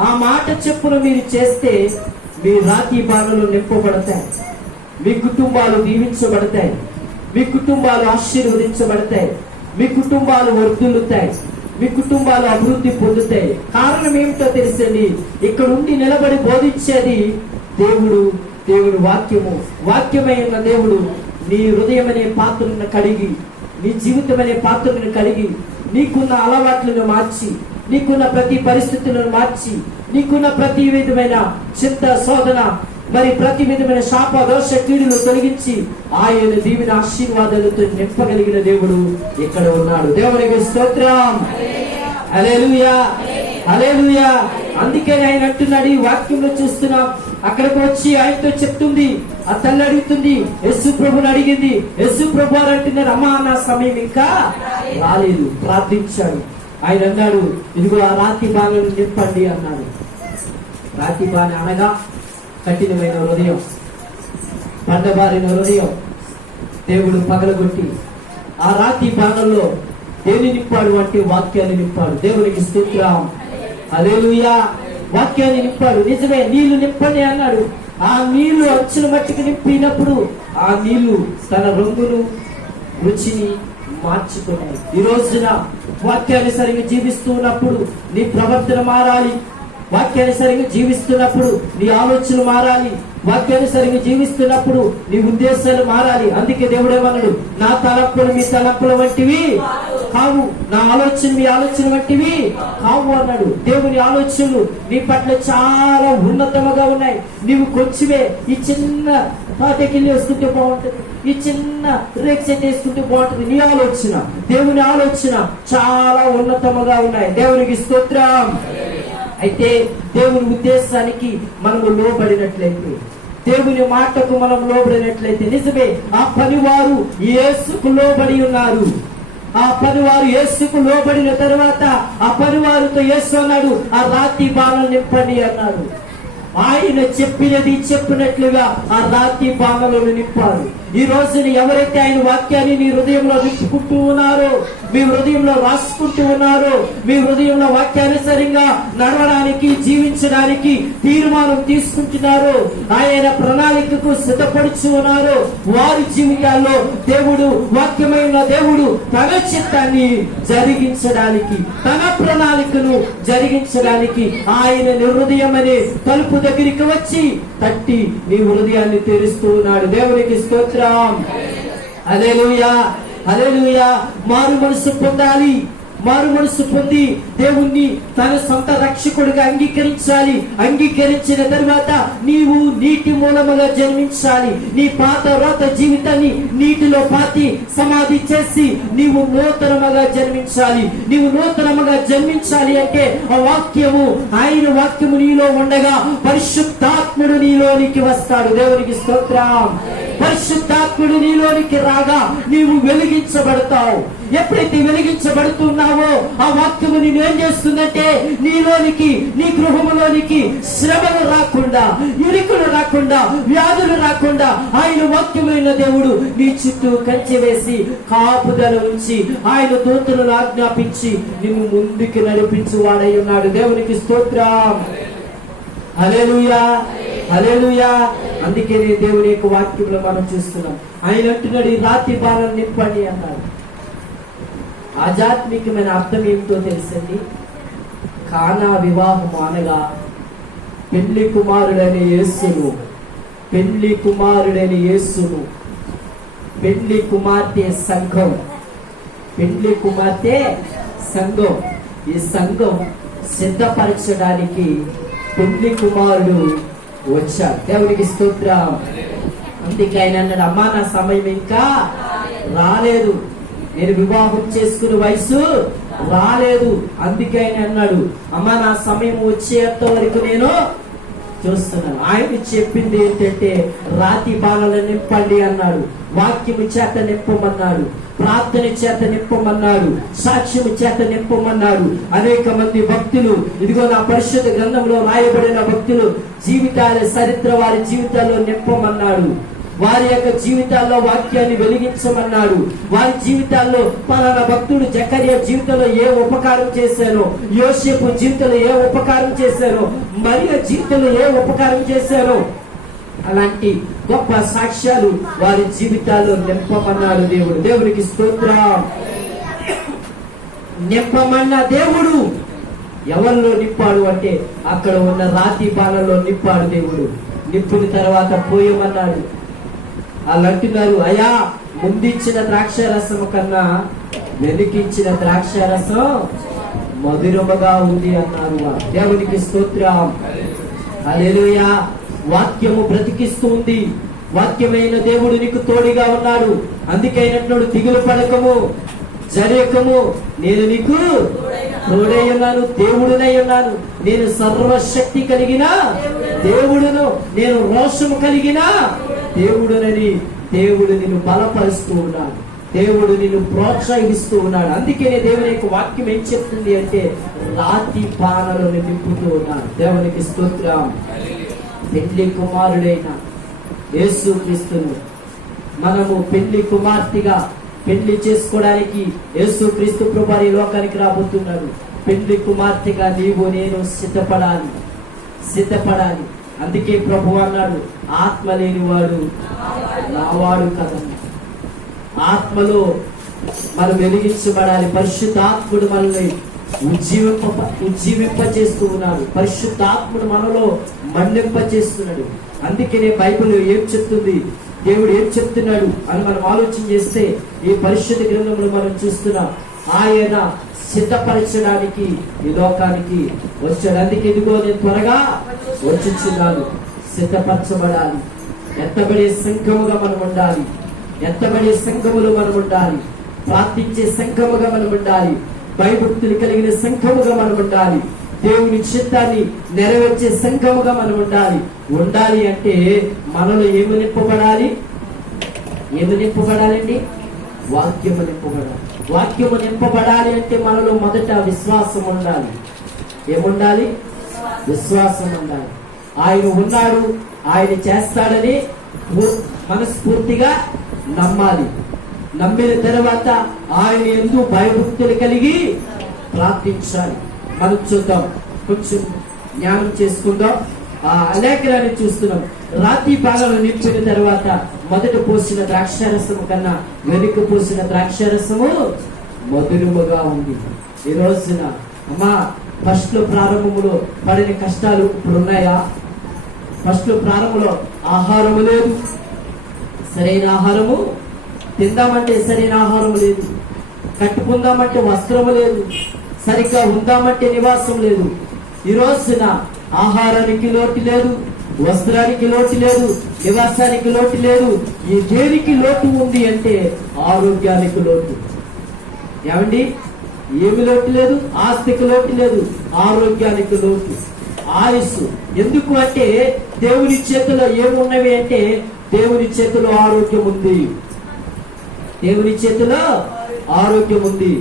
ఆ మాట చెప్పున మీరు చేస్తే మీ రాతి బాణలు నింపబడతాయి, మీ కుటుంబాలు దీవించబడతాయి, మీ కుటుంబాలు ఆశీర్వదించబడతాయి, మీ కుటుంబాలు వర్ధిల్లుతాయి, మీ కుటుంబాలు అభివృద్ధి పొందుతాయి. కారణం ఏమిటో తెలుసండి, ఇక్కడ ఉండి నిలబడి బోధించేది దేవుడు వాక్యము. వాక్యమై ఉన్న దేవుడు నీ హృదయం అనే పాత్రను కడిగి, నీ జీవితం అనే పాత్రను కడిగి, నీకున్న అలవాట్లను మార్చి, నీకున్న ప్రతి పరిస్థితులను మార్చి, నీకున్న ప్రతి విధమైన చింత శోధన, మరి ప్రతి విధమైన శాప దోష కీడులు తొలగించి ఆయన దీవెన ఆశీర్వాదాలతో నింపగలిగిన దేవుడు ఇక్కడ ఉన్నాడు. దేవునికి స్తోత్రం. హల్లెలూయా, హల్లెలూయా. అందుకని ఆయన అంటున్నాడు, ఈ వాక్యంలో చూస్తున్నాం. అక్కడికి వచ్చి ఆయనతో చెప్తుంది, ఆ తల్లి అడుగుతుంది, యేసు ప్రభుని అడిగింది. యేసు ప్రభు అని అంటున్నారు, అమ్మా నా సమయం ఇంకా రాలేదు. ప్రార్థించాడు. ఆయన అన్నాడు, ఇదిగో ఆ రాతి బాణను నింపండి అన్నాడు. రాతి బాణ అనగా కఠినమైన హృదయం, పండబారిన హృదయం. దేవుడు పగలగొట్టి ఆ రాతి బాణంలో దేని నింపాడు అంటే వాక్యాన్ని నింపాడు. దేవునికి స్తోత్రం. హల్లెలూయా. వాక్యాన్ని నింపాడు. నిజమే, నీళ్లు నింపండి అన్నాడు. ఆ నీళ్లు అంచుల మట్టికి నింపినప్పుడు ఆ నీళ్లు తన రంగును రుచిని మార్చుకున్నాయి. ఈ రోజున వాక్యానుసరంగా జీవిస్తూ ఉన్నప్పుడు నీ ప్రవర్తన మారాలి. వాక్యానుసరంగా జీవిస్తున్నప్పుడు నీ ఆలోచన మారాలి. వాక్యానుసరంగా జీవిస్తున్నప్పుడు నీ ఉద్దేశాలు మారాలి. అందుకే దేవుడు ఏమన్నాడు, నా తలంపులు మీ తలంపుల వంటివి కావు, నా ఆలోచన మీ ఆలోచన వంటివి కావు అన్నాడు. దేవుని ఆలోచనలు నీ పట్ల చాలా ఉన్నతముగా ఉన్నాయి. నీవు కొంచెమే ఈ చిన్న తాటకెళ్ళి వేసుకుంటే బాగుంటుంది, ఈ చిన్న రేక్ సెట్ వేసుకుంటే బాగుంటుంది. నీ ఆలోచన, దేవుని ఆలోచన చాలా ఉన్నతముగా ఉన్నాయి. దేవునికి స్తోత్రం. అయితే దేవుని ఉద్దేశానికి మనము లోబడినట్లయితే, దేవుని మాటకు మనం లోబడినట్లయితే, నిజమే ఆ పనివారు యేసుకు లోబడి ఉన్నారు. ఆ పనివారు యేసుకు లోబడిన తర్వాత ఆ పనివారితో యేసు అన్నాడు, ఆ రాతి బాణలు నింపండి అన్నాడు. ఆయన చెప్పినట్లుగా ఆ రాతి బాణలను నింపారు. ఈ రోజున ఎవరైతే ఆయన వాక్యాన్ని నీ హృదయంలో నింపుకుంటూ ఉన్నారో, మీ హృదయంలో రాసుకుంటూ ఉన్నారో, మీ హృదయంలో వాక్యానుసరంగా నడవడానికి, జీవించడానికి తీర్మానం తీసుకుంటున్నారో, ఆయన ప్రణాళికకు సిద్ధపడుచు ఉన్నారో, వారి జీవితాల్లో దేవుడు, వాక్యమైన దేవుడు తన చిత్తాన్ని జరిగించడానికి, తన ప్రణాళికను జరిగించడానికి ఆయన హృదయం అనే తలుపు దగ్గరికి వచ్చి తట్టి నీ హృదయాన్ని తెరుస్తూ ఉన్నాడు. దేవునికి స్తోత్రం. హల్లెలూయా, హల్లెలూయా. మారు మనసు పొందాలి. మారు మనసు పొంది దేవుణ్ణి తన సొంత రక్షకుడిగా అంగీకరించాలి. అంగీకరించిన తర్వాత నీవు నీటి మూలముగా జన్మించాలి. నీ పాత రోత జీవితాన్ని నీటిలో పాతి సమాధి చేసి నీవు నూతనముగా జన్మించాలి. నీవు నూతనముగా జన్మించాలి అంటే ఆ వాక్యము, ఆయన వాక్యము నీలో ఉండగా పరిశుద్ధాత్ముడు నీలోనికి వస్తాడు. దేవునికి స్తోత్రం. పరిశుద్ధాత్ముడు నీలోనికి రాగా నీవు వెలిగించబడతావు. ఎప్పుడైతే వెలిగించబడుతున్నావో ఆ వాక్యము నేను ఏం చేస్తుందంటే నీలోనికి, నీ గృహములోనికి శ్రమలు రాకుండా, ఇరుకులు రాకుండా, వ్యాధులు రాకుండా ఆయన వాక్యమైన దేవుడు నీ చుట్టూ కంచె వేసి కాపుదల ఉంచి ఆయన దూతలను ఆజ్ఞాపించి నిన్ను ముందుకు నడిపించు వాడై ఉన్నాడు. దేవునికి స్తోత్రం. హల్లెలూయా, హల్లెలూయా. అందుకే దేవుని యొక్క వాక్యంలో మనం చూస్తున్నాం. ఆయన అంటున్నాడు, ఈ రాతి బాణం నింపండి అన్నాడు. ఆధ్యాత్మికమైన అర్థం ఏమిటో తెలుసండి. కానా వివాహము అనగా పెళ్లి కుమారుడైన యేసును, పెళ్లి కుమారుడైన యేసును, పెళ్లి కుమార్తె సంఘం, పెళ్లి కుమార్తె సంఘం. ఈ సంఘం సిద్ధపరచడానికి పెళ్లి కుమారుడు వచ్చాడు. దేవునికి స్తోత్రం. అందుకే ఆయన అన్నాడు, అమ్మా నా సమయం ఇంకా రాలేదు, నేను వివాహం చేసుకునే వయసు రాలేదు. అందుకే ఆయన అన్నాడు, అమ్మా నా సమయం వచ్చేంత వరకు నేను చూస్తున్నాను. ఆయన చెప్పింది ఏంటంటే రాతి బాణలు నింపండి అన్నాడు, వాక్యము చేత నింపమన్నాడు, ప్రార్థన చేత నింపమన్నాడు, సాక్ష్యము చేత నింపమన్నాడు. అనేక మంది భక్తులు, ఇదిగో నా పరిశుద్ధ గ్రంథంలో రాయబడిన భక్తులు జీవితాల చరిత్ర వారి జీవితాల్లో నింపమన్నాడు. వారి యొక్క జీవితాల్లో వాక్యాన్ని వెలిగించమన్నాడు. వారి జీవితాల్లో పలానా భక్తుడు జకర్యా జీవితంలో ఏ ఉపకారం చేశానో, యోసేపు జీవితంలో ఏ ఉపకారం చేశానో, మరియ జీవితంలో ఏ ఉపకారం చేశానో, అలాంటి గొప్ప సాక్ష్యాలు వారి జీవితాల్లో నింపమన్నాడు దేవుడు. దేవునికి స్తోత్రం. నింపమన్న దేవుడు ఎవరిలో నింపాడు అంటే అక్కడ ఉన్న రాతి బాణంలో నింపాడు దేవుడు. నింపిన తర్వాత పోయమన్నాడు. వాళ్ళు అంటున్నారు, అయ్యా ముందిచ్చిన ద్రాక్ష రసం కన్నా వెనుకిచ్చిన ద్రాక్ష రసం మధురముగా ఉంది అన్నారు. దేవునికి స్తోత్రం. హల్లెలూయా. వాక్యము బ్రతికిస్తూ ఉంది. వాక్యమైన దేవుడు నీకు తోడుగా ఉన్నాడు. అందుకైనట్లు దిగులు పడకము, జరేకము, నేను నీకు తోడై ఉన్నాను, దేవుడునై ఉన్నాను. నేను సర్వశక్తి కలిగిన దేవుడును, నేను రోషము కలిగిన దేవుడునని దేవుడు నిన్ను బలపరుస్తూ ఉన్నాడు. దేవుడు నిన్ను ప్రోత్సహిస్తూ ఉన్నాడు. అందుకనే దేవుని యొక్క వాక్యం ఏం చెప్తుంది అంటే రాతి బాణలను నింపుతూ ఉన్నాడు. దేవునికి స్తోత్రం. పెళ్లి కుమారుడైన యేసుక్రీస్తును మనము పెళ్లి కుమార్తెగా పెళ్లి చేసుకోవడానికి యేసుక్రీస్తు ప్రభువు ఈ లోకానికి రాబోతున్నాడు. పెళ్లి కుమార్తెగా నీవు నేను సిద్ధపడాలి. అందుకే ప్రభువు అన్నాడు, ఆత్మ లేనివాడు నావాడు కదా. ఆత్మలో మనం వెలిగించబడాలి. పరిశుద్ధాత్ముడు మనల్ని ఉజ్జీవింప చేస్తూ ఉన్నాడు. పరిశుద్ధాత్ముడు మనలో మండింప చేస్తున్నాడు. అందుకనే బైబిల్ ఏం చెప్తుంది, దేవుడు ఏం చెప్తున్నాడు అని మనం ఆలోచన చేస్తే ఈ పరిశుద్ధ గ్రంథంలో మనం చూస్తున్నాం. ఆయన సిద్ధపరచడానికి ఈ లోకానికి వచ్చాడు. అందుకే ఇదిగో నేను త్వరగా వచ్చుచున్నాను. సిద్ధపరచబడాలి. ఎత్తబడే సంఘముగా మనం ఉండాలి. ఎత్తబడే సంఘములు మనం ఉండాలి. ప్రార్థించే సంఘముగా మనం ఉండాలి. భయభక్తులు కలిగిన సంఘముగా మనం ఉండాలి. దేవుని చిత్తాన్ని నెరవేర్చే సంఘముగా మనం ఉండాలి అంటే మనలో ఏమి నింపబడాలి? ఏమి నింపబడాలండి? వాక్యము నింపబడాలి. వాక్యము నింపబడాలి అంటే మనలో మొదట విశ్వాసం ఉండాలి. ఏముండాలి? విశ్వాసం ఉండాలి. ఆయన ఉన్నాడు, ఆయన చేస్తాడని మనస్ఫూర్తిగా నమ్మాలి. నమ్మిన తర్వాత ఆయన యందు భయభక్తులు కలిగి ప్రార్థించాలి. మనం చూద్దాం, కొంచెం జ్ఞానం చేసుకుందాం. ఆ లేఖనాన్ని చూస్తున్నాం. రాతి బాణాలు నింపిన తర్వాత మొదట పోసిన ద్రాక్షారసము కన్నా వెనుక పోసిన ద్రాక్షారసము మధురముగా ఉంది. ఈ రోజున అమ్మా ఫస్ట్ లో ప్రారంభములో పడిన కష్టాలు ఇప్పుడు ఉన్నాయా? ఫస్ట్ లో ప్రారంభంలో ఆహారము లేదు, సరైన ఆహారము తిందామంటే సరైన ఆహారం లేదు, కట్టుకుందామంటే వస్త్రము లేదు, సరిగ్గా ఉందామంటే నివాసం లేదు. ఈ రోజున ఆహారానికి లోటు లేదు, వస్త్రానికి లోటు లేదు, నివాసానికి లోటు లేదు. ఈ దేనికి లోటు ఉంది అంటే ఆరోగ్యానికి లోటు. ఏమండి? ఏమి లోటు లేదు? ఆస్తికి లోటు లేదు, ఆరోగ్యానికి లోటు. ఆయుస్సు ఎందుకు అంటే దేవుని చేతిలో ఏమున్నవి అంటే దేవుని చేతిలో ఆరోగ్యం ఉంది. దేవుని చేతిలో ఆరోగ్యం ఉంది.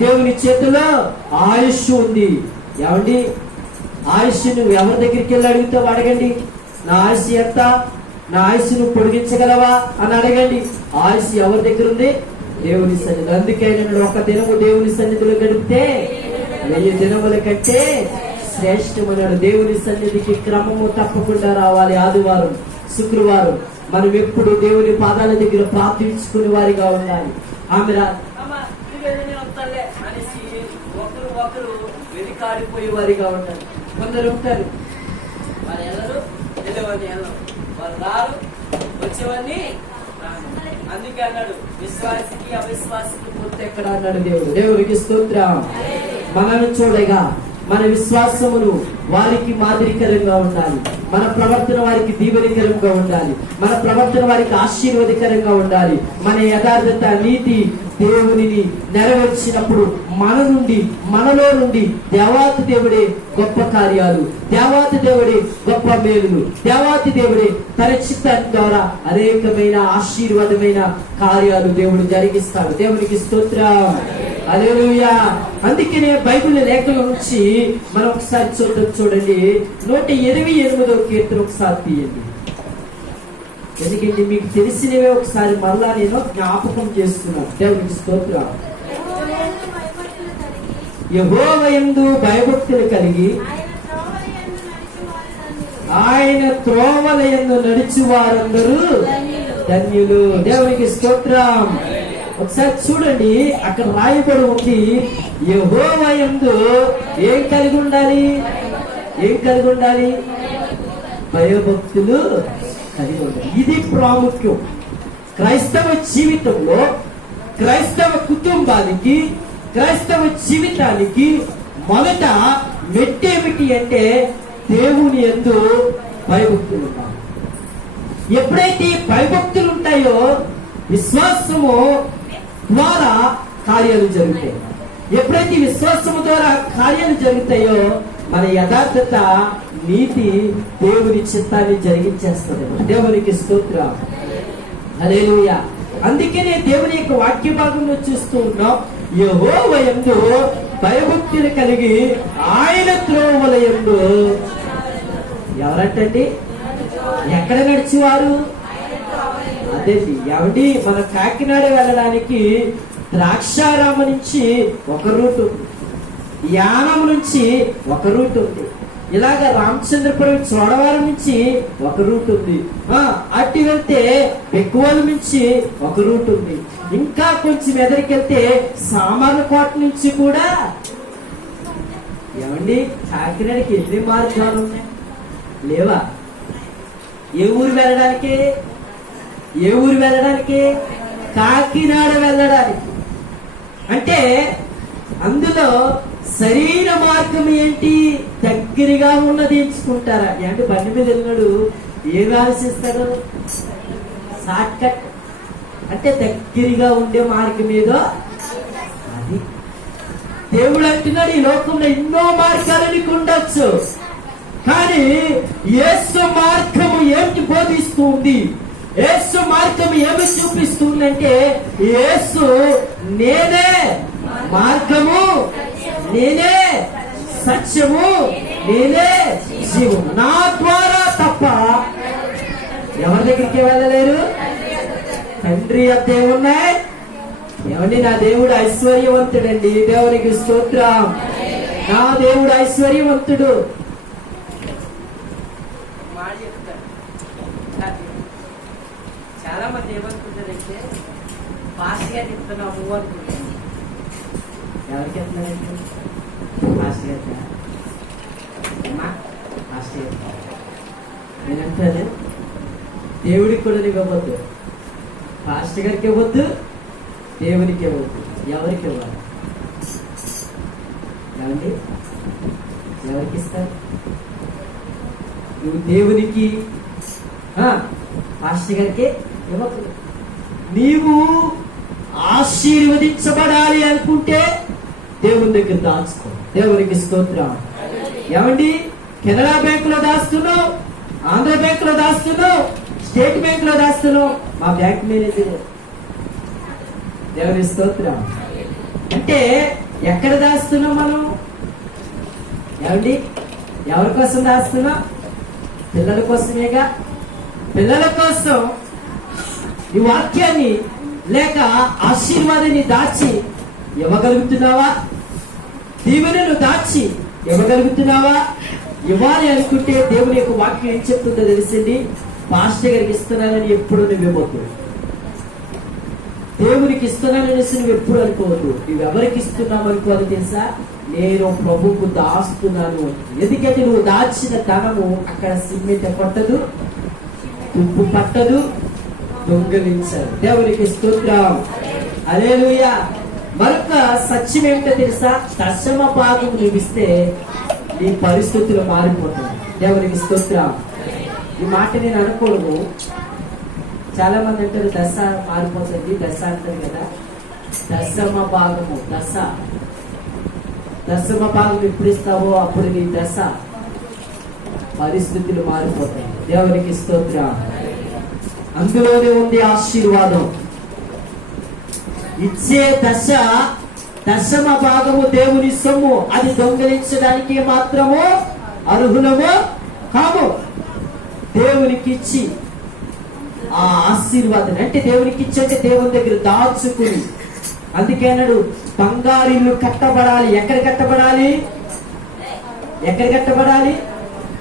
దేవుని చేతిలో ఆయుష్ ఉంది. ఏమండి? ఆయుష్ నువ్వు ఎవరి దగ్గరికి వెళ్ళి అడుగుతావు? అడగండి. నా ఆయుష్ ఎంత? నా ఆయుష్ నువ్వు పొడిగించగలవా అని అడగండి. ఆయుష్ ఎవరి దగ్గర ఉంది? దేవుని సన్నిధి. అందుకైనా ఒక దినము దేవుని సన్నిధిలో గడిపితే 1000 దినముల కంటే శ్రేష్టమన్నాడు. దేవుని సన్నిధికి క్రమము తప్పకుండా రావాలి. ఆదివారం, శుక్రవారం మనం ఎప్పుడు దేవుని పాదాల దగ్గర ప్రార్థించుకునే వారిగా ఉండాలి. ఆమె అనేసి ఒకరు వెనుకాడిపోయే వారిగా ఉండాలి. కొందరు ఉంటారు, వారు ఎల్లరు వెళ్ళేవాడిని వెళ్ళరు, వారు రారు వచ్చేవాడిని. అందుకే అన్నాడు, విశ్వాసికి అవిశ్వాసికి పూర్తి ఎక్కడ అన్నాడు దేవుడు. దేవుడికి స్తోత్రం. మనను చూడగా మన విశ్వాసమును వారికి మాదిరికరంగా ఉండాలి. మన ప్రవర్తన వారికి దీవెనకరంగా ఉండాలి. మన ప్రవర్తన వారికి ఆశీర్వాదకరంగా ఉండాలి. మన యథార్థత, నీతి దేవునిని నెరవేర్చినప్పుడు మనలో నుండి దేవాతి దేవుడే గొప్ప కార్యాలు, దేవాతి దేవుడే గొప్ప మేలులు, దేవాతి దేవుడే తన చిత్తాన్ని ద్వారా అనేకమైన ఆశీర్వాదమైన కార్యాలు దేవుడు జరిగిస్తాడు. దేవునికి స్తోత్రం. హల్లెలూయా. అందుకనే బైబిల్ లేఖల నుంచి మనం ఒకసారి చూడండి. 128వ కీర్తన ఒకసారి తీయండి. ఎందుకంటే మీకు తెలిసినవే ఒకసారి మళ్ళా నేను జ్ఞాపకం చేస్తున్నాను. దేవునికి స్తోత్రం. యెహోవా యందు భయభక్తులు కలిగి ఆయన త్రోవల యందు నడిచి వారందరూ ధన్యులు. దేవునికి స్తోత్రం. ఒకసారి చూడండి, అక్కడ రాయబడి ఉంది, యెహోవా యందు ఏం కలిగి ఉండాలి? ఏం కలిగి ఉండాలి? భయభక్తులు కలిగి ఉండాలి. ఇది ప్రాముఖ్యం. క్రైస్తవ జీవితంలో, క్రైస్తవ కుటుంబానికి, క్రైస్తవ జీవితానికి మొదట మెట్టేమిటి అంటే దేవుని యందు భయభక్తులు ఉండాలి. ఎప్పుడైతే భయభక్తులు ఉంటాయో విశ్వాసము ద్వారా కార్యాలు జరుగుతాయి. ఎప్పుడైతే విశ్వాసము ద్వారా కార్యాలు జరుగుతాయో మన యథార్థత, నీతి దేవుని చిత్తాన్ని జరిగించేస్తుంది. దేవునికి స్తోత్రం. హల్లెలూయా. అందుకనే దేవుని యొక్క వాక్య భాగంలో చూస్తూ ఉన్నాం, యెహోవా యందు భయభక్తులు కలిగి ఆయన త్రోవల యందు. ఎవరంటండి? ఎక్కడ నడిచేవారు? అదేంటి, ఏమండి, మన కాకినాడ వెళ్ళడానికి ద్రాక్షారామ నుంచి ఒక రూట్ ఉంది, యానం నుంచి ఒక రూట్ ఉంది, ఇలాగ రామచంద్రపురం చోడవరం నుంచి ఒక రూట్ ఉంది, అట్టి వెళ్తే బెక్కువల నుంచి ఒక రూట్ ఉంది, ఇంకా కొంచెం ఎదరికెళ్తే సామర్లకోట నుంచి కూడా. ఏమండి, కాకినాడకి ఎన్ని మార్గాలు ఉన్నాయి? లేవా? ఏ ఊరు వెళ్ళడానికి? ఏ ఊరు వెళ్ళడానికి? కాకినాడ వెళ్ళడానికి. అంటే అందులో సరైన మార్గం ఏంటి? దగ్గరగా ఉన్నది ఎంచుకుంటారా? అంటే బండి మీద వెళ్ళినాడు ఏమి ఆలోచిస్తాడు? Short cut. అంటే దగ్గరగా ఉండే మార్గం ఏదో అది. దేవుడు అంటున్నాడు, ఈ లోకంలో ఎన్నో మార్గాలు నీకు ఉండొచ్చు, కానీ యేసు మార్గము ఏమిటి బోధిస్తూ ఉంది? యేసు మార్గము ఏమి చూపిస్తుందంటే, యేసు నేనే మార్గము, నేనే సత్యము, నేనే జీవము, నా ద్వారా తప్ప ఎవరి దగ్గరికి వెళ్ళలేరు. తండ్రి అద్దే ఉన్నాయి. ఏమండి, నా దేవుడు ఐశ్వర్యవంతుడండి. దేవునికి స్తోత్రం. నా దేవుడు ఐశ్వర్యవంతుడు. చాలా మంది ఏమనుకుంటారంటే, పాస్గా చెప్తున్నాము అనుకుంటారు. ఎవరికి చెప్తున్నారంటే పాస్గా నేనంటాను, దేవుడికి కూడా ఇవ్వవద్దు, పాస్టర్ గారికి ఇవ్వద్దు, దేవునికి ఇవ్వద్దు. ఎవరికి ఇవ్వాలి? ఏమండి, ఎవరికి ఇస్తారు? నువ్వు దేవునికి, పాస్టర్ గారికి ఇవ్వకు. నీవు ఆశీర్వదించబడాలి అనుకుంటే దేవుని దగ్గర దాచుకో. దేవునికి స్తోత్రం. ఏమండి, కెనరా బ్యాంక్ లో దాస్తున్నావు, ఆంధ్ర బ్యాంక్ లో దాస్తున్నావు, స్టేట్ బ్యాంక్ లో దాస్తున్నావు, మా బ్యాంక్ మేనేజర్. దేవుని స్తోత్రం. అంటే ఎక్కడ దాస్తున్నాం మనం? ఏమండి, ఎవరి కోసం దాస్తున్నాం? పిల్లల కోసమేగా. పిల్లల కోసం ఈ వాక్యాన్ని లేక ఆశీర్వాదాన్ని దాచి ఇవ్వగలుగుతున్నావా? దీవెనను దాచి ఇవ్వగలుగుతున్నావా? ఇవ్వాలి అనుకుంటే దేవుని యొక్క వాక్యం ఏం చెప్తుందో తెలిసింది. పాస్టర్ గారికి ఇస్తున్నానని ఎప్పుడు నువ్వు ఇవ్వద్దు. దేవునికి ఇస్తున్నాననేసి నువ్వు ఎప్పుడు అనుకోవద్దు. నువ్వు ఎవరికి ఇస్తున్నావు అనుకోవాలి తెలుసా? నేను ప్రభువుకు దాస్తున్నాను. ఎందుకంటే నువ్వు దాచిన ధనము అక్కడ సిమెంట్ పట్టదు, ఉప్పు పట్టదు, దొంగలించదు. దేవునికి స్తోత్రం. హల్లెలూయా. మరొక సత్యం ఏమిటో తెలుసా? దశమ భాగం చూపిస్తే నీ పరిస్థితులు మారిపోతుంది. దేవునికి స్తోత్రం. ఈ మాట నేను అనుకోను. చాలా మంది అంటారు దశ మారిపోతుంది, దశ అంటారు కదా. దశమ భాగము, దశమ భాగం ఎప్పుడు ఇస్తావో అప్పుడు నీ దశ పరిస్థితులు మారిపోతాయి. దేవునికి స్తోత్రం. అందులోనే ఉంది ఆశీర్వాదం. ఇచ్చే దశమ భాగము దేవుని సొమ్ము. అది దొంగలించడానికి మాత్రము అర్హులము కాము. దేవునికి ఇచ్చి ఆ ఆశీర్వాదం అంటే దేవునికి ఇచ్చంటే దేవుని దగ్గర దాచుకుని. అందుకే అన్నాడు బంగారు ఇల్లు కట్టబడాలి. ఎక్కడ కట్టబడాలి? ఎక్కడ కట్టబడాలి?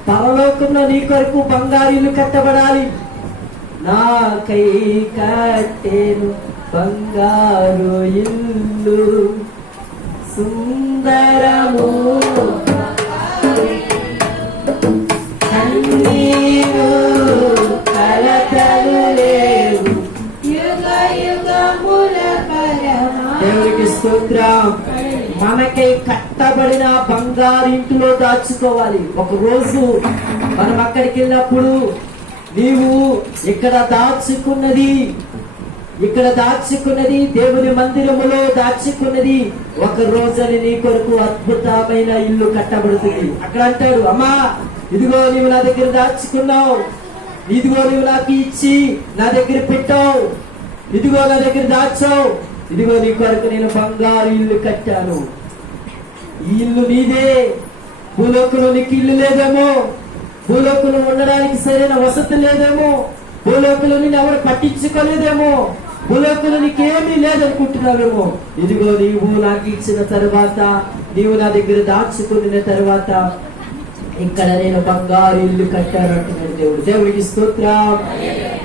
పరలోకంలో నీ కొరకు బంగారు ఇల్లు కట్టబడాలి. నాకై కట్టేను బంగారు ఇల్లు సుందరము కన్నీరు కలతలు లేవు దేవుడికి స్తోత్రం. మనకై కట్టబడిన బంగారు ఇంటిలో దాచుకోవాలి. ఒక రోజు మనం అక్కడికి వెళ్ళినప్పుడు నీవు ఇక్కడ దాచుకున్నది దేవుని మందిరములో దాచుకున్నది ఒక రోజుని నీ కొరకు అద్భుతమైన ఇల్లు కట్టబడుతుంది. అక్కడ అంటాడు, అమ్మా ఇదిగో నీవు నా దగ్గర దాచుకున్నావు, ఇదిగో నువ్వు నాకు ఇచ్చి నా దగ్గర పెట్టావు, ఇదిగో నా దగ్గర దాచావు, ఇదిగో నీ కొరకు నేను బంగారు ఇల్లు కట్టాను. ఈ ఇల్లు నీదే. భూలోకంలో నీకు ఇల్లు లేదేమో, భూలోకంలో ఉండడానికి సరైన వసతి లేదేమో, భూలోకంలో నేను ఎవరు పట్టించుకోలేదేమో, భూలోకంలో నీకేమీ లేదనుకుంటున్నావేమో. ఇదిగో నీవు నాకు ఇచ్చిన తర్వాత, నీవు నా దగ్గర దాచుకున్న తర్వాత ఇక్కడ నేను బంగారు ఇల్లు కట్టాను అంటున్నాడు దేవుడు. దేవుడికి స్తోత్రం.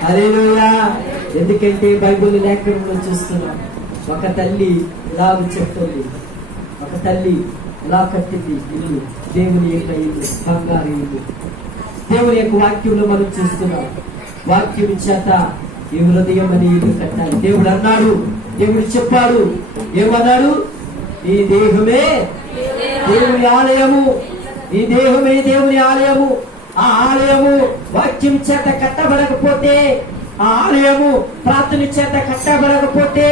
హల్లెలూయా. ఎందుకంటే బైబిల్ లేఖనంలో చూస్తున్నాం, ఒక తల్లి ఇలా చెప్తుంది, ఒక తల్లి ఇలా కట్టింది ఇల్లు, దేవుని యొక్క ఇల్లు, బంగారు ఇల్లు. దేవుని యొక్క వాక్యంలో మనం చూస్తున్నాం, వాక్యం చేత ఈ హృదయం అని ఇల్లు కట్టాలి. దేవుడు అన్నాడు, దేవుడు చెప్పాడు, ఏమన్నాడు? ఈ దేహమే దేవుని ఆలయము, ఈ దేహమే దేవుని ఆలయము. ఆ ఆలయము వాక్యం చేత కట్టబడకపోతే, ఆ ఆలయము ప్రార్థన చేత కట్టబడకపోతే,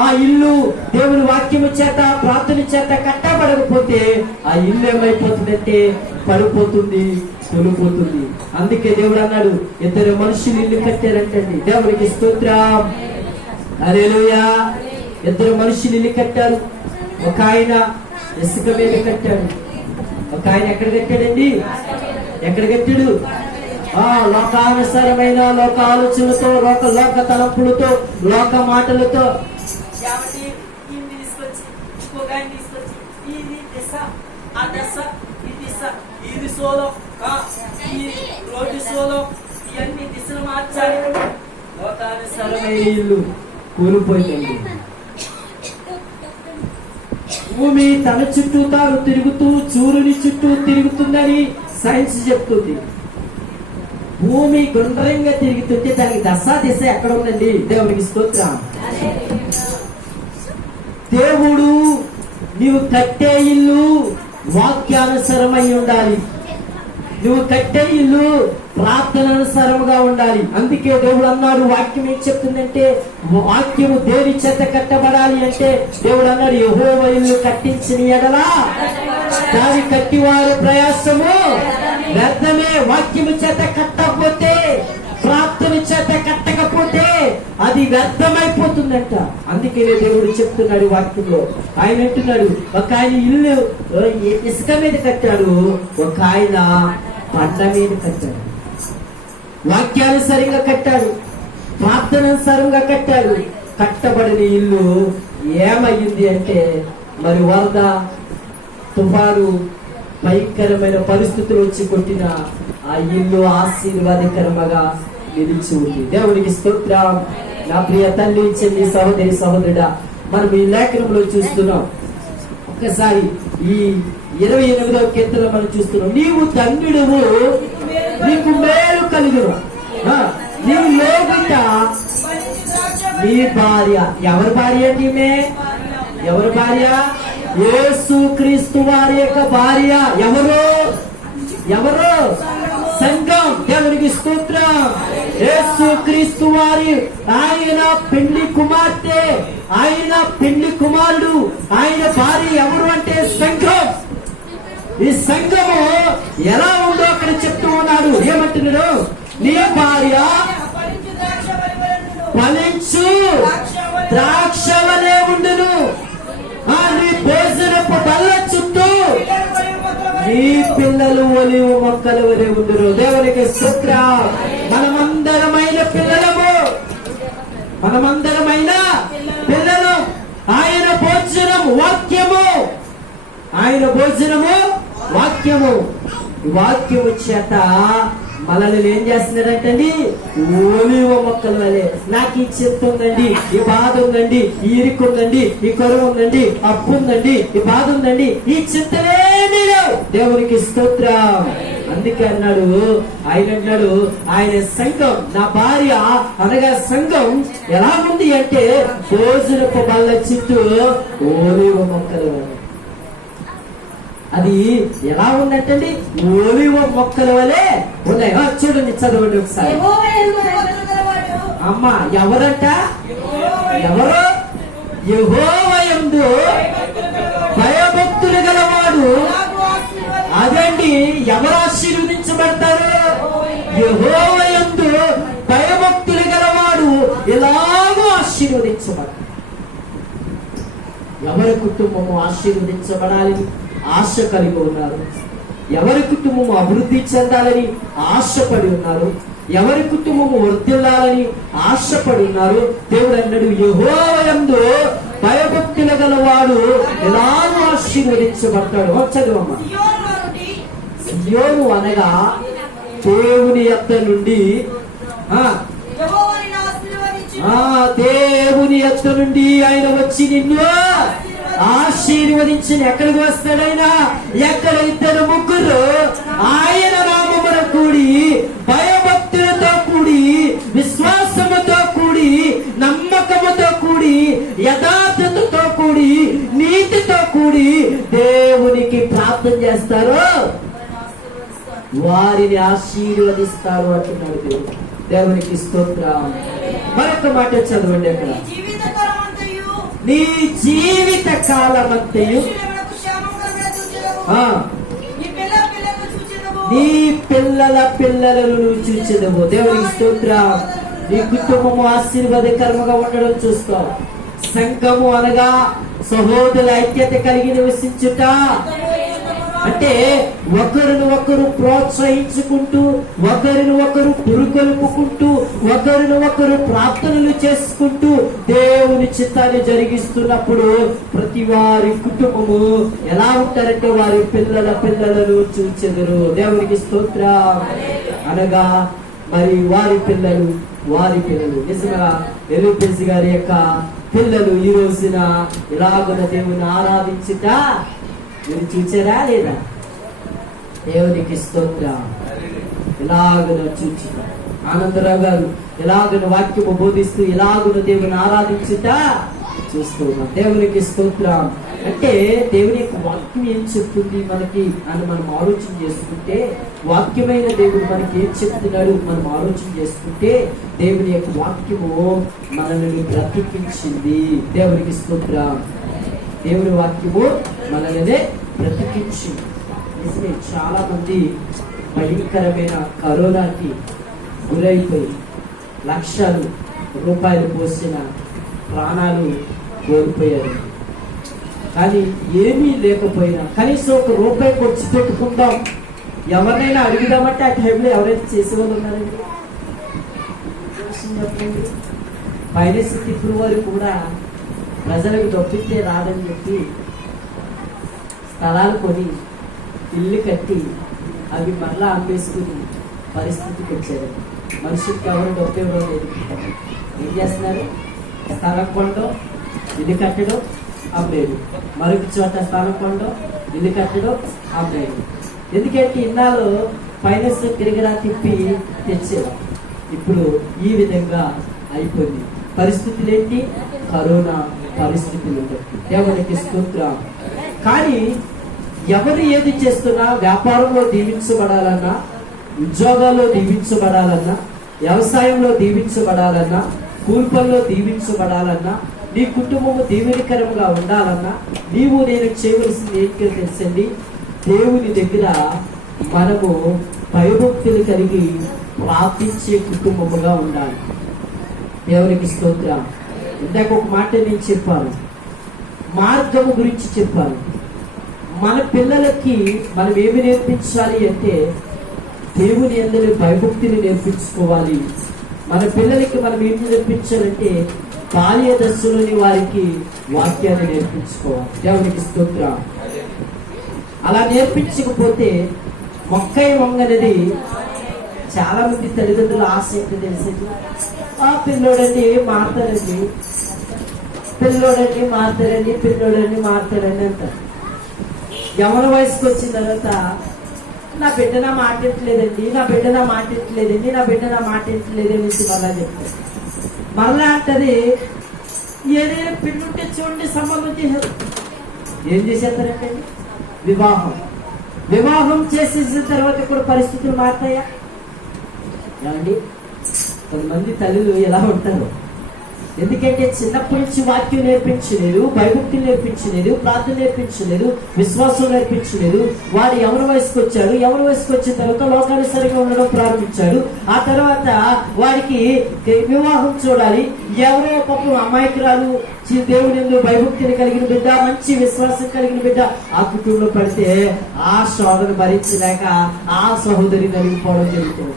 ఆ ఇల్లు దేవుని వాక్యము చేత ప్రార్థన చేత కట్టబడకపోతే ఆ ఇల్లు ఏమైపోతుందంటే పడిపోతుంది, తొలిపోతుంది. అందుకే దేవుడు అన్నాడు, ఇద్దరు మనుషులు ఇల్లు కట్టారంటండి. దేవుడికి స్తోత్రం. హల్లెలూయా. ఇద్దరు మనుషులు ఇల్లు కట్టారు. ఒక ఆయన ఇసుక మీద కట్టాడు, ఒక ఆయన ఎక్కడ కట్టాడండి? ఎక్కడ కట్టాడు? లోకానుసారమైన లోక ఆలోచనలతో, లోక తలంపులతో, లోక మాటలతో లోకానుసారమైన ఇల్లు కూలిపోయిందండి. భూమి తన చుట్టూ తాను తిరుగుతూ సూర్యుని చుట్టూ తిరుగుతుందని సైన్స్ చెప్తుంది. భూమి గుండ్రంగా తిరుగుతుంటే దానికి దిశ ఎక్కడ ఉందండి? దేవునికి స్తోత్రం. దేవుడు నీవు కట్టే ఇల్లు వాక్యానుసారమై ఉండాలి. నువ్వు కట్టే ఇల్లు ప్రార్థనానుసారముగా ఉండాలి. అందుకే దేవుడు అన్నాడు, వాక్యం ఏం చెప్తుందంటే, వాక్యము దేని చేత కట్టబడాలి అంటే దేవుడు అన్నాడు, యెహోవా ఇల్లు కట్టించిన ఎడల దాని కట్టివారు ప్రయాసము వ్యర్థమే. వాక్యము చేత కట్టకపోతే, ప్రార్థన చేత కట్టకపోతే అది వ్యర్థమైపోతుందంట. అందుకే దేవుడు చెప్తున్నాడు వాక్యంలో. ఆయన అంటున్నాడు, ఒక ఆయన ఇల్లు ఇసుక మీద కట్టాడు, ఒక ఆయన బండ మీద కట్టాడు. వాక్యానుసారంగా కట్టాడు, ప్రార్థనానుసారంగా కట్టాడు. కట్టబడిన ఇల్లు ఏమయ్యింది అంటే, మరి వరద, తుఫాను, భయంకరమైన పరిస్థితులు వచ్చి కొట్టిన ఆ ఇల్లు ఆశీర్వాదకరంగా నిలిచి ఉంది. దేవునికి స్తోత్రం. నా ప్రియ తల్లి, చెల్లి, సహోదరి, సహోదరుడా, మనం ఈ లేఖనంలో చూస్తున్నాం. ఒక్కసారి ఈ 28వ కీర్తన మనం చూస్తున్నాం. నీవు ధన్యుడవు, నీకు మేలు కలుగును, నీవు లోబిట నీ భార్య. ఎవరి భార్య? నీమే. ఎవరి భార్య? యేసు క్రీస్తు వారి యొక్క భార్య. ఎవరు? ఎవరు? సంఘం. దేవునికి స్తోత్రం. యేసు క్రీస్తు వారి, ఆయన పెళ్లి కుమార్తె, ఆయన పెళ్లి కుమారుడు, ఆయన భార్య ఎవరు అంటే సంఘం. ఈ సంఘము ఎలా ఉందో అక్కడ చెప్తూ ఉన్నాడు. ఏమంటున్నాడు? నీ భార్య ఫలించు ద్రాక్షవలే ఉండును, నీ భోజనపు బల్ల చుట్టూ నీ పిల్లలు ఒలివ మొక్కల వలె ఉండును. దేవునికి స్తోత్రం. మనమందరమైన పిల్లలము, మనమందరమైన పిల్లలు. ఆయన భోజనం వాక్యము, ఆయన భోజనము వాక్యము. వాక్యము చేత మనల్ని ఏం చేస్తున్నాడంటండి? ఒలీవ మొక్కల వలె. నాకు ఈ చింత ఉందండి, ఈ బాధ ఉందండి, ఈ ఇరుకు ఉందండి, ఈ కరువు ఉందండి, అప్పు ఉందండి, ఈ బాధ ఉందండి, ఈ చింతలేమీ లేవు. దేవునికి స్తోత్రం. అందుకే అన్నాడు, ఆయన సంఘం, నా భార్య అనగా సంఘం ఎలా ఉంది అంటే భోజనపు బల్ల చుట్టూ ఒలీవ మొక్కలు. అది ఎలా ఉందంటండి? ఒలీవ మొక్కల వలె ఉన్నాయి. చూడండి, చదవండి ఒకసారి. అమ్మా, ఎవరంట? ఎవరు? యెహోవా యందు భయభక్తులు గలవాడు. అదండి, ఎవరు ఆశీర్వదించబడతారు? యెహోవా యందు భయభక్తులు గలవాడు ఎలాగో ఆశీర్వదించబడతారు. ఎవరి కుటుంబము ఆశీర్వదించబడాలి ఆశ కలిగి ఉన్నారు, ఎవరి కుటుంబము అభివృద్ధి చెందాలని ఆశపడి ఉన్నారు, ఎవరి కుటుంబము వర్ధిల్లాలని ఆశపడి ఉన్నారు. దేవుడు అన్నాడు, యెహోవా యందు భయభక్తులు గలవాడు ఎలాగో ఆశీర్వదించబడతాడు. చదువమ్మ. సియోను అనగా దేవుని యొద్ద నుండి, దేవుని యొద్ద నుండి ఆయన వచ్చి నిన్ను ఆశీర్వదించిన. ఎక్కడికి వస్తాడైనా? ఎక్కడ ఇద్దరు ముగ్గురు ఆయన నామమున కూడి, భయభక్తులతో కూడి, విశ్వాసముతో కూడి, నమ్మకముతో కూడి, యథార్థతతో కూడి, నీతితో కూడి దేవునికి ప్రార్థన చేస్తారో వారిని ఆశీర్వదిస్తారు అంటున్నాడు దేవుడు. దేవునికి స్తోత్రం. మరొక మాట చదవండి అక్కడ. నీ జీవిత కాలమంతయు నీ పిల్లల పిల్లలను చూచెదవు. దేవునికి స్తోత్రం. నీ కుటుంబము ఆశీర్వాదకరముగా ఉండడం చూస్తావు. సంఘము అనగా సహోదరుల ఐక్యత కలిగి నివసించుట అంటే ఒకరిని ఒకరు ప్రోత్సహించుకుంటూ, ఒకరిని ఒకరు పురుకొల్పుకుంటూ, ఒకరిని ఒకరు ప్రార్థనలు చేసుకుంటూ దేవుని చిత్తాన్ని జరిగిస్తున్నప్పుడు ప్రతి వారి కుటుంబము ఎలా ఉంటారంటే వారి పిల్లలను చూచెదరు. దేవునికి స్తోత్రం. అనగా మరి వారి పిల్లలు నిజంగా ఎలుపెసి గారి యొక్క పిల్లలు ఈ రోజున ఇలాగున దేవుని ఆరాధించుట మీరు చూచారా లేదా? దేవునికి స్తోత్రం. ఇలాగున చూచుట. ఆనందరావు గారు ఇలాగున వాక్యము బోధిస్తూ ఇలాగున దేవుని ఆరాధించుట చూస్తూ ఉన్నాం. దేవునికి స్తోత్రం. అంటే దేవుని యొక్క వాక్యం ఏం చెప్తుంది మనకి అని మనం ఆలోచన చేసుకుంటే, వాక్యమైన దేవుడు మనకి ఏం చెప్తున్నాడు మనం ఆలోచన చేసుకుంటే, దేవుని యొక్క వాక్యము మనల్ని బ్రతికించింది. దేవునికి స్తోత్రం. దేవుని వాక్యము మనల్ని బ్రతికించింది. నిజమే, చాలా మంది భయంకరమైన కరోనాకి గురైపోయి లక్షలు రూపాయలు పోసిన ప్రాణాలు కోల్పోయారు. కానీ ఏమీ లేకపోయినా కనీసం ఒక రూపాయి ఖర్చు పెట్టుకుందాం, ఎవరినైనా అడుగుదామంటే ఆ టైంలో ఎవరైతే చేసేవాళ్ళు ఉన్నారండి? పైరసీ ఇప్పుడు వారు కూడా ప్రజలకు డబ్బిస్తే రాదని చెప్పి స్థలాలు కొని ఇల్లు కట్టి అవి మరలా అమ్మేసుకుని పరిస్థితికి వచ్చారు. మనుషులకి ఎవరు డబ్బు ఇవ్వడం లేదు. ఏం చేస్తున్నారు? స్థలం కొనడం, ఇల్లు కట్టడం, అమ్మేది. మరొక చోట స్థలం కొనడం, ఇల్లు కట్టడం, అమ్మేది. ఎందుకంటే ఇన్నాళ్ళు ఫైనాన్స్ తిరిగిరా తిప్పి తెచ్చారు. ఇప్పుడు ఈ విధంగా అయిపోయింది. పరిస్థితులు ఏంటి? కరోనా పరిస్థితులు. దేవునికి స్తోత్రం. కానీ ఎవరు ఏది చేస్తున్నా, వ్యాపారంలో దీవించబడాలన్నా, ఉద్యోగాల్లో దీవించబడాలన్నా, వ్యవసాయంలో దీవించబడాలన్నా, కూల్పల్లో దీవించబడాలన్నా, నీ కుటుంబము దీవెనకరంగా ఉండాలన్నా నీవు నేను చేయవలసింది ఏంటో తెలుసండి? దేవుని దగ్గర మనము భయభక్తులు కలిగి ప్రార్థించే కుటుంబముగా ఉండాలి. దేవునికి స్తోత్రం. ఇందాక ఒక మాట నేను చెప్పాను, మార్గము గురించి చెప్పాను. మన పిల్లలకి మనం ఏమి నేర్పించాలి అంటే దేవుని యందు భయభక్తిని నేర్పించుకోవాలి. మన పిల్లలకి మనం ఏమి నేర్పించాలంటే బాల్య దశలోని వారికి వాక్యాన్ని నేర్పించుకోవాలి. దేవునికి స్తోత్రం. అలా నేర్పించకపోతే మొక్కై వంగనది చాలా మంది తల్లిదండ్రుల ఆశ ఏంటో తెలిసింది. ఆ పిల్లోడని మారుతారండి, పిల్లోడని మారుతారని అంటారు. యవన వయసుకు వచ్చిన తర్వాత నా బిడ్డ నా మాట్లాడట్లేదండి అనేసి మళ్ళా చెప్తారు. మళ్ళా అంటది ఏదైనా పిల్లుంటే చూడండి సంబంధం చేశారు. ఏం చేసేస్తారంటే వివాహం చేసేసిన తర్వాత కూడా పరిస్థితులు మారుతాయా? ఏమండి, కొంతమంది తల్లులు ఎలా ఉంటారు? ఎందుకంటే చిన్నప్పటి నుంచి వాక్యం నేర్పించలేదు, భయభక్తులు నేర్పించలేదు, ప్రార్థన నేర్పించలేదు, విశ్వాసం నేర్పించలేదు. వాడు యవన వయసుకు వచ్చాడు. యవన వయసుకు వచ్చిన తర్వాత లోకానుసారంగా ఉండడం ప్రారంభించాడు. ఆ తర్వాత వాడికి వివాహం చూడాలి. ఎవరో పాపం అమాయకురాలు, దేవుని యందు భయభక్తిని కలిగిన బిడ్డ, మంచి విశ్వాసం కలిగిన బిడ్డ ఆ కుటుంబంలో పడితే ఆ శోధన భరించలేక ఆ సహోదరి నలిగిపోవడం జరుగుతుంది.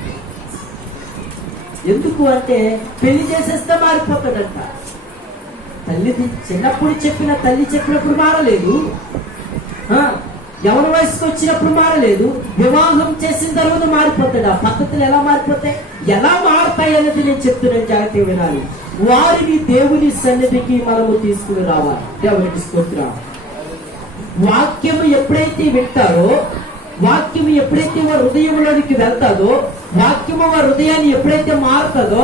ఎందుకు అంటే పెళ్లి చేసేస్తే మారిపోతాడంట. తల్లి చిన్నప్పుడు తల్లి చెప్పినప్పుడు మారలేదు, యవన వయసుకు వచ్చినప్పుడు మారలేదు, వివాహం చేసిన తర్వాత మారిపోతాడు. ఆ పద్ధతులు ఎలా మారిపోతాయి, ఎలా మారుతాయి అనేది నేను చెప్తున్నాను, జాగ్రత్తగా వినాలి. వారిని దేవుని సన్నిధికి మనము తీసుకుని రావాలి. దేవునికి స్తోత్రం. వాక్యము ఎప్పుడైతే వింటారో, వాక్యము ఎప్పుడైతే వారి హృదయంలోనికి వెళ్తాదో, వాక్యము వారి హృదయాన్ని ఎప్పుడైతే మారుతుందో,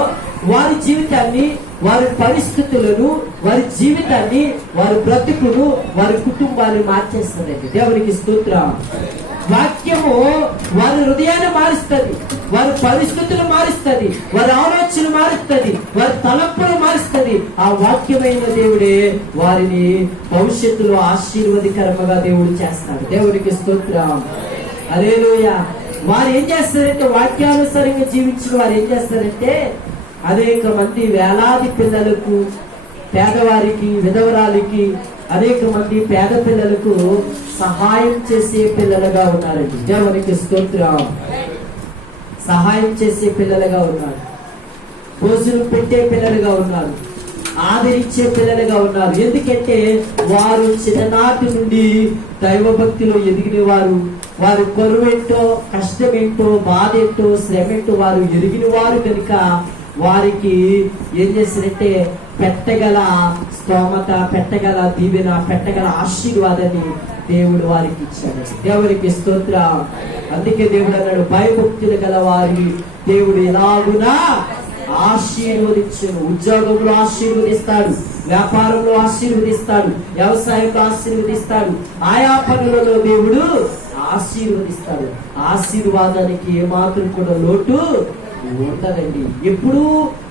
వారి జీవితాన్ని, వారి పరిస్థితులను, వారి జీవితాన్ని, వారి బ్రతుకును, వారి కుటుంబాన్ని మార్చేస్తుందండి. దేవునికి స్తోత్రం. వాక్యము వారి హృదయాన్ని మారుస్తుంది, వారి పరిస్థితులు మారుస్తుంది, వారి ఆలోచనలు మారుస్తుంది, వారి తలంపులు మారుస్తుంది. ఆ వాక్యమైన దేవుడే వారిని భవిష్యత్తులో ఆశీర్వదకరంగా దేవుడు చేస్తాడు. దేవునికి స్తోత్రం. హల్లెలూయా. వారు ఏం చేస్తారంటే, వాక్యానుసారంగా జీవించిన వారు ఏం చేస్తారంటే, అనేక మంది వేలాది పిల్లలకు, పేదవారికి, విధవరాలికి, అనేక మంది పేద పిల్లలకు సహాయం చేసే పిల్లలుగా ఉన్నారండి. దేవునికి స్తోత్రం. సహాయం చేసే పిల్లలుగా ఉన్నారు, భోజనం పెట్టే పిల్లలుగా ఉన్నారు, ఆదరించే పిల్లలుగా ఉన్నారు. ఎందుకంటే వారు చిన్ననాటి నుండి దైవభక్తిలో ఎదిగిన వారు. వారు కరువేంటో, కష్టమేంటో, బాధ ఏంటో, శ్రమ ఏంటో వారు ఎరిగిన వారు కనుక వారికి ఏం చేశారంటే పెట్టగల స్తోమత, పెట్టగల దీవెన, పెట్టగల ఆశీర్వాదాన్ని దేవుడు వారికి ఇచ్చాడు. దేవునికి స్తోత్రం. అందుకే దేవుడు అన్నాడు, భయభక్తులు గల వారిని దేవుడు ఎలాగునా ఆశీర్వదించును. ఉద్యోగంలో ఆశీర్వదిస్తాడు, వ్యాపారంలో ఆశీర్వదిస్తాడు, వ్యవసాయంలో ఆశీర్వదిస్తాడు, ఆయా పనులలో దేవుడు ఆశీర్వదిస్తాడు. ఆశీర్వాదానికి ఏమాత్రం కూడా లోటు ఉండదండి. ఎప్పుడు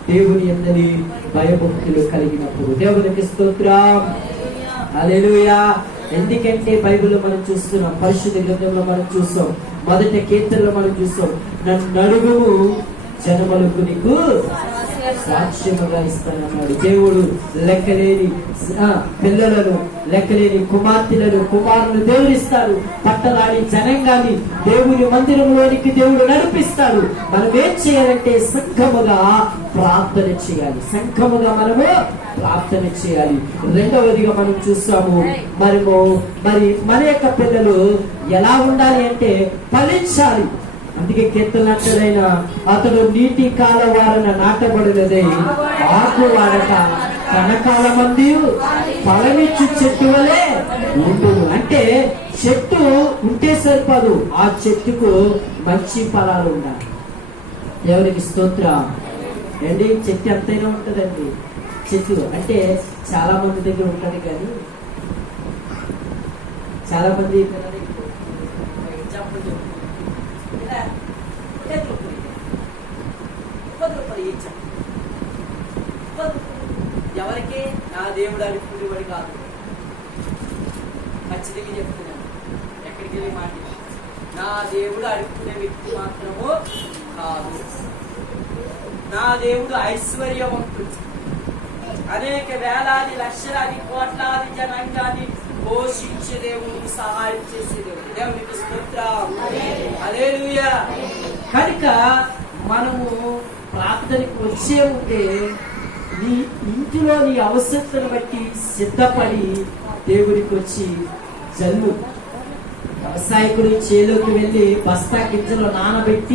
దేవుని యందలి భయభక్తులు కలిగినప్పుడు. దేవునికి స్తోత్రం. హల్లెలూయా. ఎందుకంటే బైబిల్లో మనం చూస్తున్నాం, పరిశుద్ధ గ్రంథంలో మనం చూస్తాం, మొదటి కీర్తనలో మనం చూస్తాం, నన్ను అడుగుము జనములకు నీకు సాక్ష్యముగా ఇస్తానన్నాడు. దేవుడు లెక్కలేని పిల్లలను, లెక్కలేని కుమారులను దేవుడు ఇస్తాడు. పట్టణాన్ని, జనంగాన్ని దేవుని మందిరంలోనికి దేవుడు నడిపిస్తాడు. మనం ఏం చేయాలంటే సంఘముగా ప్రార్థన చేయాలి. సంఘముగా మనము ప్రార్థన చేయాలి. రెండవదిగా మనం చూస్తాము, మరి మన యొక్క పిల్లలు ఎలా ఉండాలి అంటే ఫలించాలి. అందుకే కీర్తనైన అతడు నీటి కాలవారన నాటబడినదే ఆకు వాడక కనకాల మంది ఫలమిచ్చు చెట్టు వలె ఉండును. అంటే చెట్టు ఉంటే సరిపదు, ఆ చెట్టుకు మంచి ఫలాలు ఉండాలి. దేవునికి స్తోత్రం. ఏంటి, చెట్టు ఎంతైనా ఉంటుందండి. చెట్టు అంటే చాలా మంది దగ్గర ఉంటుంది, కానీ చాలా మంది ఎవరికి నా దేవుడు అడుగుతున్నవాడు కాదు. ఖచ్చితంగా చెప్తున్నాను, ఎక్కడికి వెళ్ళి మాట, నా దేవుడు అడుగుతున్న వ్యక్తి మాత్రము కాదు. నా దేవుడు ఐశ్వర్యవంతుడు. అనేక వేలాది, లక్షలాది, కోట్లాది జనాంగాన్ని పోషించే దేవుడు, సహాయం చేసే దేవుడు. దేవునికి స్తోత్రం. హల్లెలూయా. కనుక మనము ప్రార్థనకు వచ్చే ఉంటే నీ ఇంటిలో నీ అవసరతను బట్టి సిద్ధపడి దేవుడికి వచ్చి జల్లు. వ్యవసాయకుడు చేలోకి వెళ్ళి బస్తా గింజలు నానబెట్టి